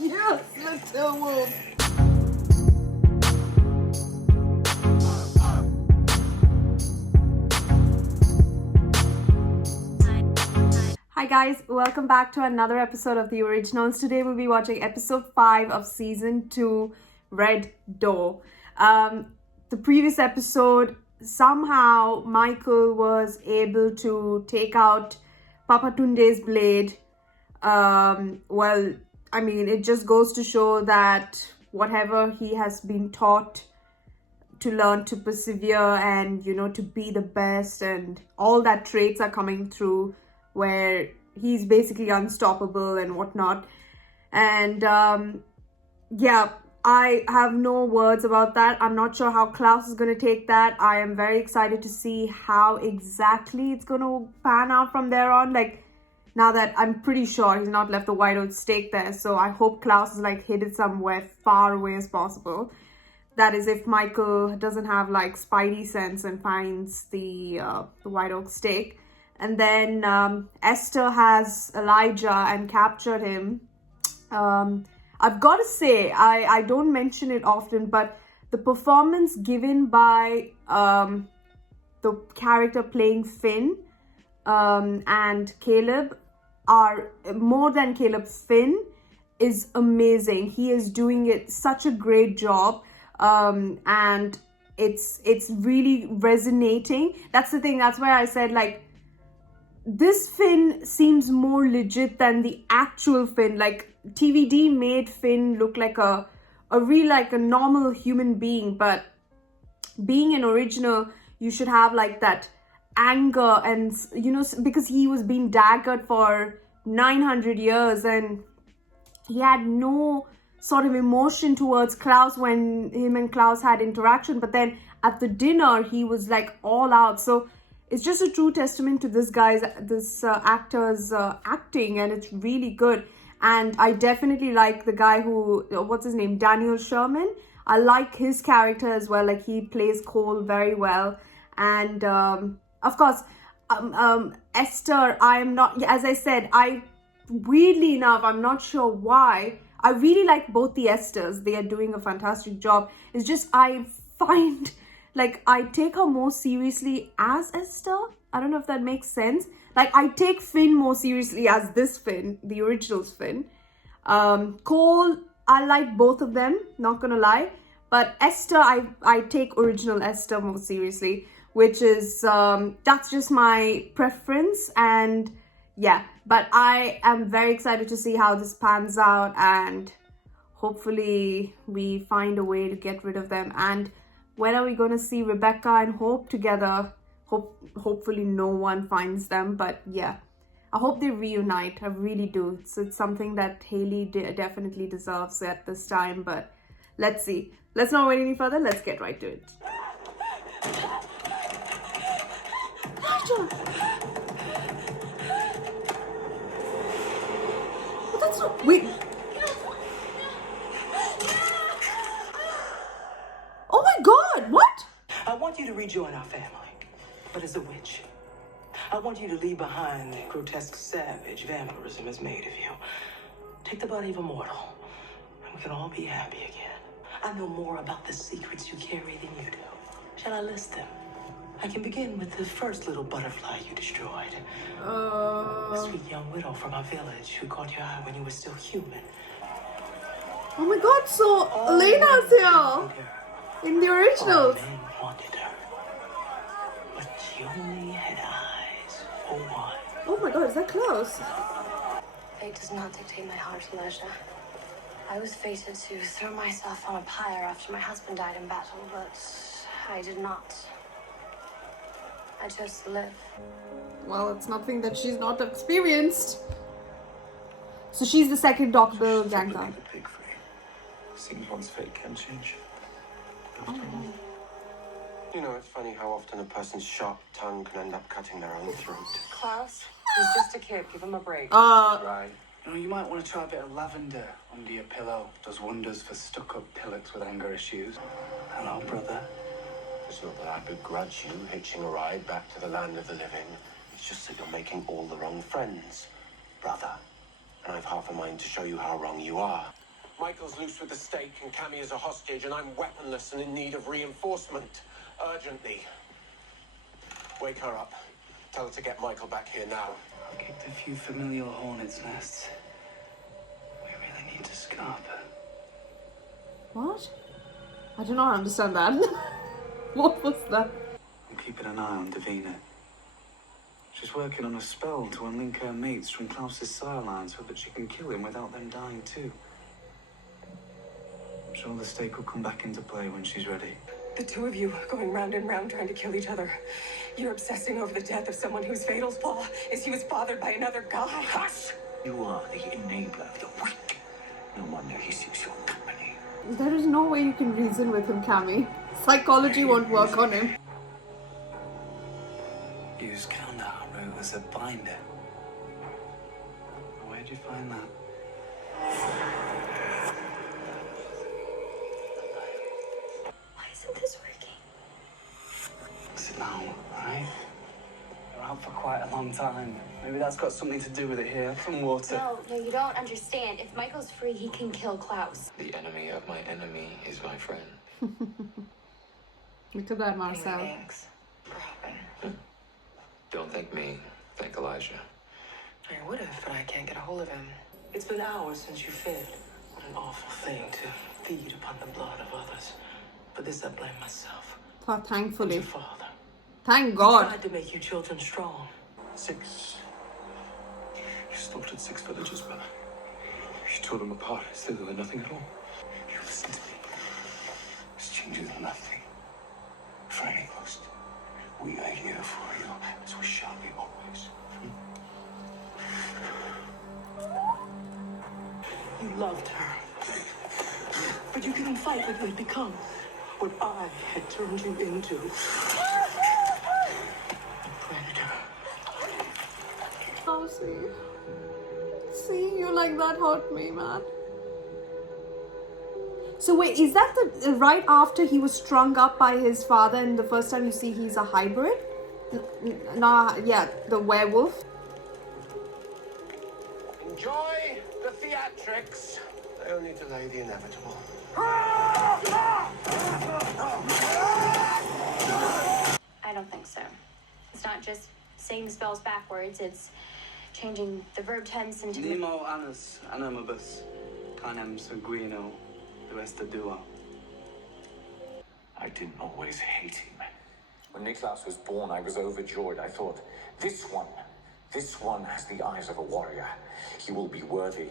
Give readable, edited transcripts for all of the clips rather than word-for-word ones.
Yes, little wolf. Hi guys, welcome back to another episode of The Originals. Today we'll be watching episode 5 of season 2, Red Door. The previous episode, somehow Michael was able to take out Papa Tunde's blade. Well, I mean, it just goes to show that whatever he has been taught to learn to persevere and, you know, to be the best, and all that traits are coming through where he's basically unstoppable and whatnot. And yeah, I have no words about that. I'm not sure how Klaus is going to take that. I am very excited to see how exactly it's going to pan out from there on. Like, now that I'm pretty sure he's not left the white oak stake there, so I hope Klaus is like hid it somewhere far away as possible. That is, if Michael doesn't have like spidey sense and finds the white oak stake. And then Esther has Elijah and captured him. I've got to say, I don't mention it often, but the performance given by the character playing Finn and Caleb are more than Caleb. Finn is amazing. He is doing it such a great job, and it's really resonating. That's the thing. That's why I said, like, this Finn seems more legit than the actual Finn. Like, TVD made Finn look like a real, like a normal human being, but being an original, you should have like that anger, and you know, because he was being daggered for 900 years and he had no sort of emotion towards Klaus when him and Klaus had interaction, but then at the dinner he was like all out. So it's just a true testament to this actor's acting, and it's really good. And I definitely like the guy who, what's his name, Daniel Sherman. I like his character as well. Like, he plays Cole very well. And of course, Esther, I am not, as I said, weirdly enough, I'm not sure why, I really like both the Esthers. They are doing a fantastic job. It's just, I find, like, I take her more seriously as Esther. I don't know if that makes sense. Like, I take Finn more seriously as this Finn, the original's Finn. Cole, I like both of them, not gonna lie. But Esther, I take original Esther more seriously, which is, that's just my preference. And yeah, but I am very excited to see how this pans out, and hopefully we find a way to get rid of them. And when are we going to see Rebekah and Hope together? Hopefully no one finds them, but yeah, I hope they reunite. I really do. It's something that Hayley definitely deserves at this time, but let's see. Let's not wait any further. Let's get right to it. But that's not... Wait. Oh my God, what? I want you to rejoin our family, but as a witch. I want you to leave behind the grotesque savage vampirism has made of you. Take the body of a mortal, and we can all be happy again. I know more about the secrets you carry than you do. Shall I list them? I can begin with the first little butterfly you destroyed. A sweet young widow from our village who caught your eye when you were still human. Oh my God, so Elena's here in the originals. All men wanted her, but she only had eyes for one. Oh my God, is that Klaus? Fate does not dictate my heart, Elijah. I was fated to throw myself on a pyre after my husband died in battle, but I did not. I chose to live. Well, it's nothing that she's not experienced. So she's the second doppelganger. Seems one's fate can change. You know, it's funny how often a person's sharp tongue can end up cutting their own throat. Klaus, he's just a kid. Give him a break. Right. You know, you might want to try a bit of lavender under your pillow. Does wonders for stuck-up pillocks with anger issues. Hello, brother. It's not that I begrudge you hitching a ride back to the land of the living. It's just that you're making all the wrong friends, brother. going to show you how wrong you are. Michael's loose with the stake and Cammy is a hostage, and I'm weaponless and in need of reinforcement. Urgently. Wake her up. Tell her to get Michael back here now. I've kicked a few familial hornets' nests. We really need to scarp her. What? I do not understand that. What was that? I'm keeping an eye on Davina. She's working on a spell to unlink her mates from Klaus's sire line so that she can kill him without them dying too. I'm sure the stake will come back into play when she's ready. The two of you going round and round trying to kill each other. You're obsessing over the death of someone whose fatal flaw is he was fathered by another guy. Hush! You are the enabler of the weak. No wonder he seeks your company. There is no way you can reason with him, Cammy. Psychology won't work on him. Use Kandahar root as a binder. Where'd you find that? Why isn't this working? Sit down, right? You're out for quite a long time. Maybe that's got something to do with it here. Have some water. No, you don't understand. If Michael's free, he can kill Klaus. The enemy of my enemy is my friend. We took that, Marcel. Thanks for helping. Don't thank me, thank Elijah. I would have, but I can't get a hold of him. It's been hours since you fed. What an awful thing to feed upon the blood of others. For this I blame myself. Thankfully. Your father. Thank God. Tried to make you children strong. 6. You slaughtered 6 villagers, brother. You tore them apart as though they were nothing at all. You listen to me. This changes nothing. For any cost. We are here for you, as we shall be always. You loved her. But you couldn't fight what you had become. What I had turned you into. A predator. Oh, seeing you like that hurt me, man. So wait, is that the right after he was strung up by his father and the first time you see he's a hybrid? No, yeah, the werewolf. Enjoy the theatrics. They only delay the inevitable. I don't think so. It's not just saying the spells backwards, it's changing the verb tense into... Nemo anus animabus canem sanguino the rest of duo. I didn't always hate him. When Niklaus was born, I was overjoyed. I thought, this one has the eyes of a warrior. He will be worthy.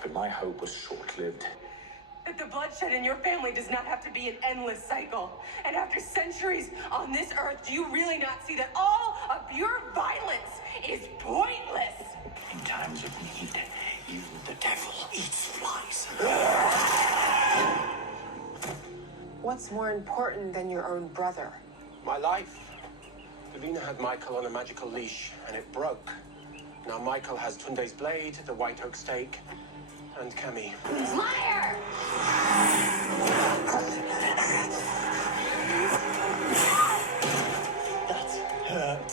But my hope was short-lived. That the bloodshed in your family does not have to be an endless cycle. And after centuries on this earth, do you really not see that all of your violence is pointless? In times of need, even the devil eats flies. What's more important than your own brother? My life. Davina had Michael on a magical leash, and it broke. Now Michael has Tunde's blade, the white oak stake, and Cammy. Liar! That hurt.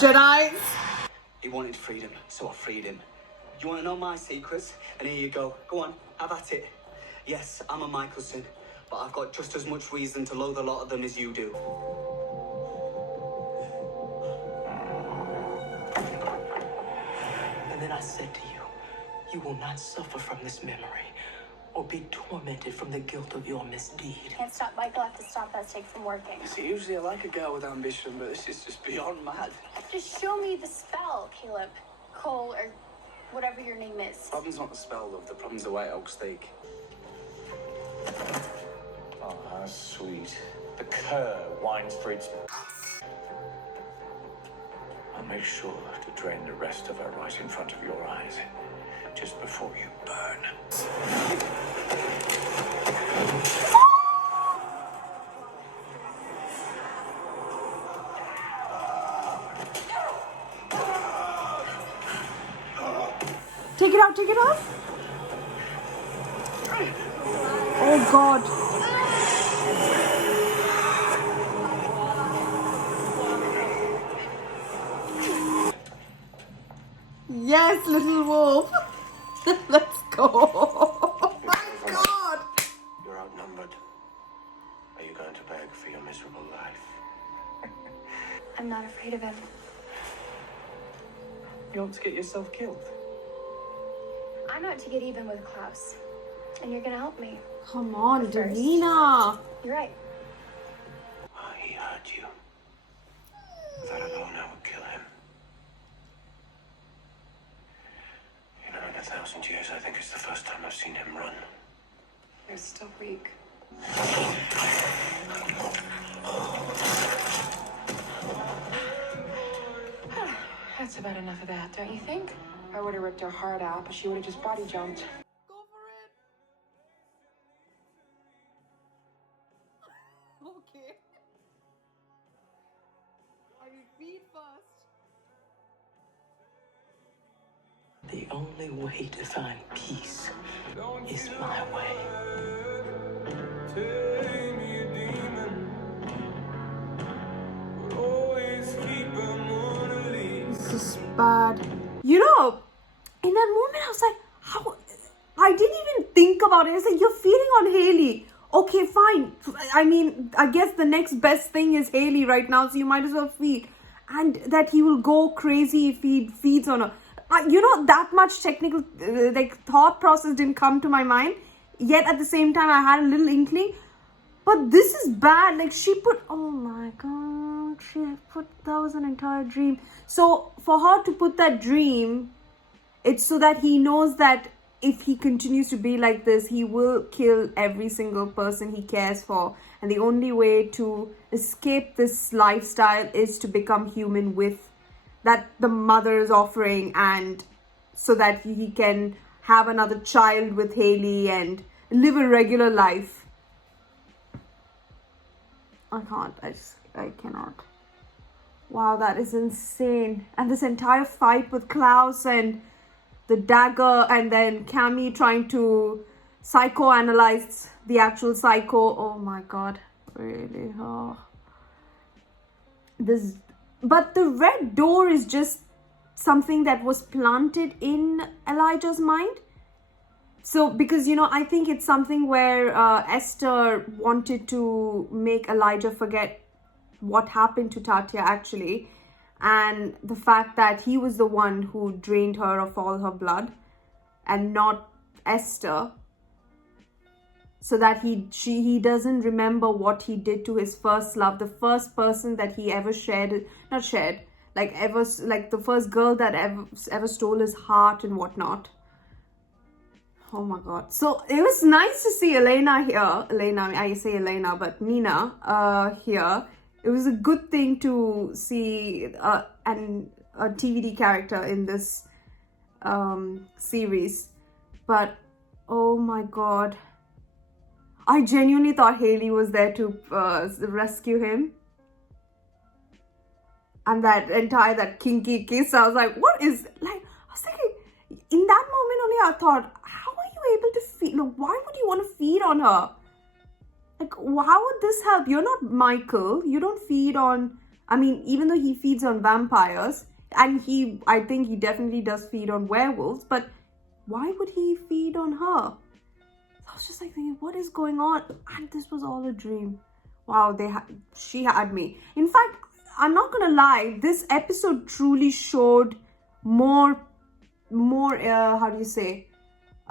Jedi. He wanted freedom, so I freed him. You want to know my secrets? And here you go. Go on, have at it. Yes, I'm a Michelson, but I've got just as much reason to loathe a lot of them as you do. And then I said to you, you will not suffer from this memory or be tormented from the guilt of your misdeed. Can't stop Michael, I have to stop that stake from working. See, usually I like a girl with ambition, but this is just beyond mad. Just show me the spell, Caleb. Cole, or whatever your name is. The problem's not the spell, love. The problem's the white oak stake. Oh, how sweet. The cur winds for its... I'll make sure to drain the rest of her right in front of your eyes, just before you burn. Take it out, take it out. Oh God. Yes, little wolf. Let's go. Oh my God. You're outnumbered. Are you going to beg for your miserable life? I'm not afraid of him. You want to get yourself killed? I'm out to get even with Klaus. And you're gonna help me. Come on, But first- Davina. You're right. He hurt you. That alone, I would kill him. You know, in 1,000 years, I think it's the first time I've seen him run. You're still weak. That's about enough of that, don't you think? I would have ripped her heart out, but she would have just body jumped. Go for it. Okay. I mean, feet first. The only way to find peace is my way. This is bad. You know, in that moment, I was like, how? I didn't even think about it. It's like, you're feeding on Hayley. Okay, fine. I mean, I guess the next best thing is Hayley right now, so you might as well feed. And that he will go crazy if he feeds on her. You know, that much technical, thought process didn't come to my mind. Yet at the same time, I had a little inkling. But this is bad. Like, she put, oh my God, that was an entire dream. So for her to put that dream, it's so that he knows that if he continues to be like this, he will kill every single person he cares for. And the only way to escape this lifestyle is to become human with that the mother is offering, and so that he can have another child with Hayley and live a regular life. I can't. I cannot. Wow, that is insane. And this entire fight with Klaus and the dagger, and then Cammy trying to psychoanalyze the actual psycho. Oh my God, really? Oh. But the red door is just something that was planted in Elijah's mind. So, because, you know, I think it's something where Esther wanted to make Elijah forget what happened to Tatya actually. And the fact that he was the one who drained her of all her blood and not Esther. So that he doesn't remember what he did to his first love, the first person that he ever the first girl that ever stole his heart and whatnot. Oh my God. So it was nice to see Nina, but Nina here. It was a good thing to see a TVD character in this series. But oh my God. I genuinely thought Hayley was there to rescue him. And that kinky kiss, I was like, what is, like, I was thinking, in that moment only I thought, how are you able to feed, like, why would you want to feed on her? Like, how would this help? You're not Michael, you don't feed on, I mean, even though he feeds on vampires, and I think he definitely does feed on werewolves, but why would he feed on her? I was just like thinking, what is going on? And this was all a dream. Wow, she had me. In fact, I'm not gonna lie, this episode truly showed more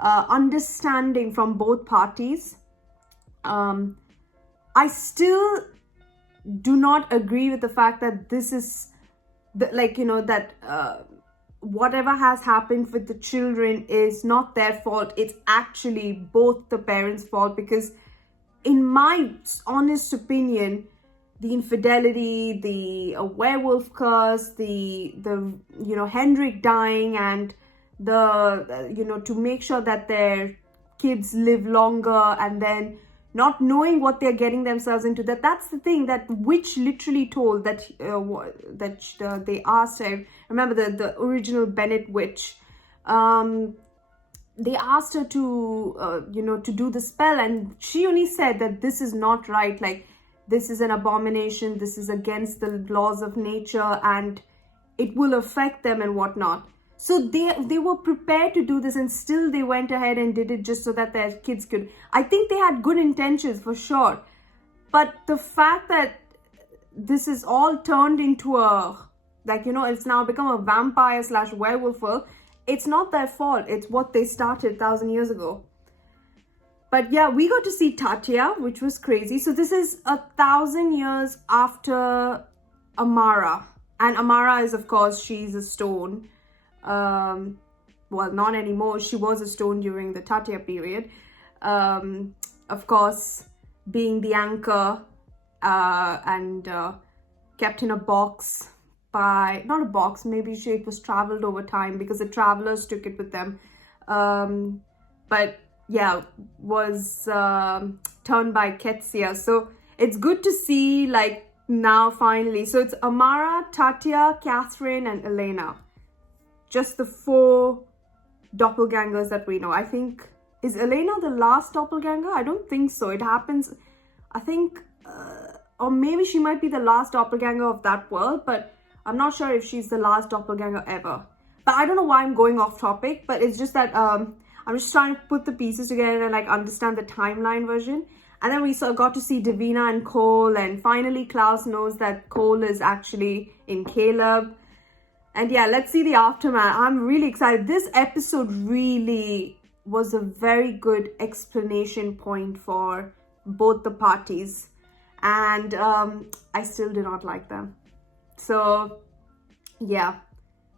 understanding from both parties. I still do not agree with the fact that this is whatever has happened with the children is not their fault. It's actually both the parents' fault, because in my honest opinion, the infidelity, the werewolf curse, the Henrik dying, and to make sure that their kids live longer, and then not knowing what they're getting themselves into, that's the thing that witch literally told, that they asked her. Remember the original Bennett witch, they asked her to to do the spell, and she only said that this is not right, like this is an abomination, this is against the laws of nature, and it will affect them and whatnot. So they were prepared to do this, and still they went ahead and did it just so that their kids could. I think they had good intentions for sure. But the fact that this is all turned into a, like, you know, it's now become a vampire / werewolf world, it's not their fault. It's what they started 1,000 years ago. But yeah, we got to see Tatya, which was crazy. So this is 1,000 years after Amara. And Amara is, of course, she's a stone. Well, not anymore. She was a stone during the Tatya period. Of course, being the anchor and kept in a box by, not a box, maybe it was traveled over time because the travelers took it with them. But yeah, was turned by Ketsia. So it's good to see, like, now finally. So it's Amara, Tatya, Catherine, and Elena. Just the 4 doppelgangers that we know. I think, is Elena the last doppelganger? I don't think so. It happens, I think, or maybe she might be the last doppelganger of that world, but I'm not sure if she's the last doppelganger ever. But I don't know why I'm going off topic, but it's just that I'm just trying to put the pieces together and like understand the timeline version. And then we got to see Davina and Cole, and finally Klaus knows that Cole is actually in Caleb. And yeah, let's see the aftermath. I'm really excited. This episode really was a very good explanation point for both the parties. And I still do not like them. So yeah,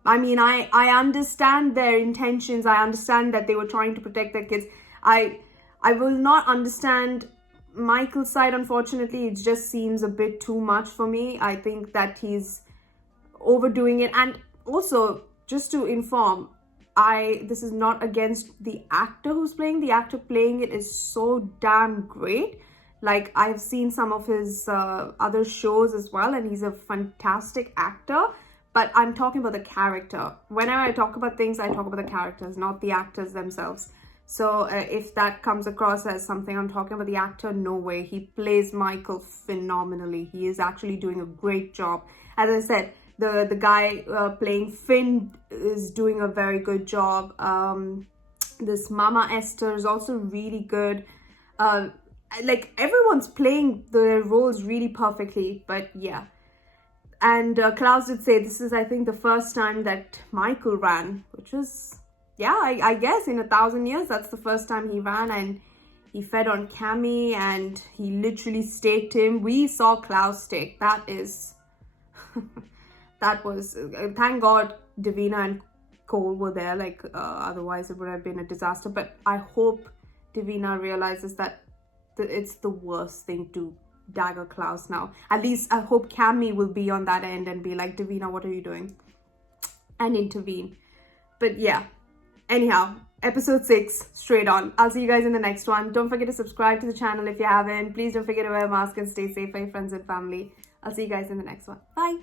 I mean, I understand their intentions. I understand that they were trying to protect their kids. I will not understand Michael's side, unfortunately. It just seems a bit too much for me. I think that he's overdoing it. And also, just to inform, this is not against the actor who's playing. The actor playing it is so damn great. Like, I've seen some of his other shows as well, and he's a fantastic actor. But I'm talking about the character. Whenever I talk about things, I talk about the characters, not the actors themselves. So if that comes across as something I'm talking about the actor, no way. He plays Michael phenomenally. He is actually doing a great job. As I said, the guy playing Finn is doing a very good job. This Mama Esther is also really good. Like, everyone's playing their roles really perfectly. But yeah. And Klaus did say this is, I think, the first time that Michael ran, which was, yeah, I guess in 1,000 years, that's the first time he ran. And he fed on Cammy, and he literally staked him. We saw Klaus stake. That is... that was... thank God Davina and Cole were there. Like, otherwise it would have been a disaster. But I hope Davina realizes that it's the worst thing to dagger Klaus now. At least I hope Cammy will be on that end and be like, Davina, what are you doing? And intervene. But yeah. Anyhow, episode 6, straight on. I'll see you guys in the next one. Don't forget to subscribe to the channel if you haven't. Please don't forget to wear a mask and stay safe for your friends and family. I'll see you guys in the next one. Bye.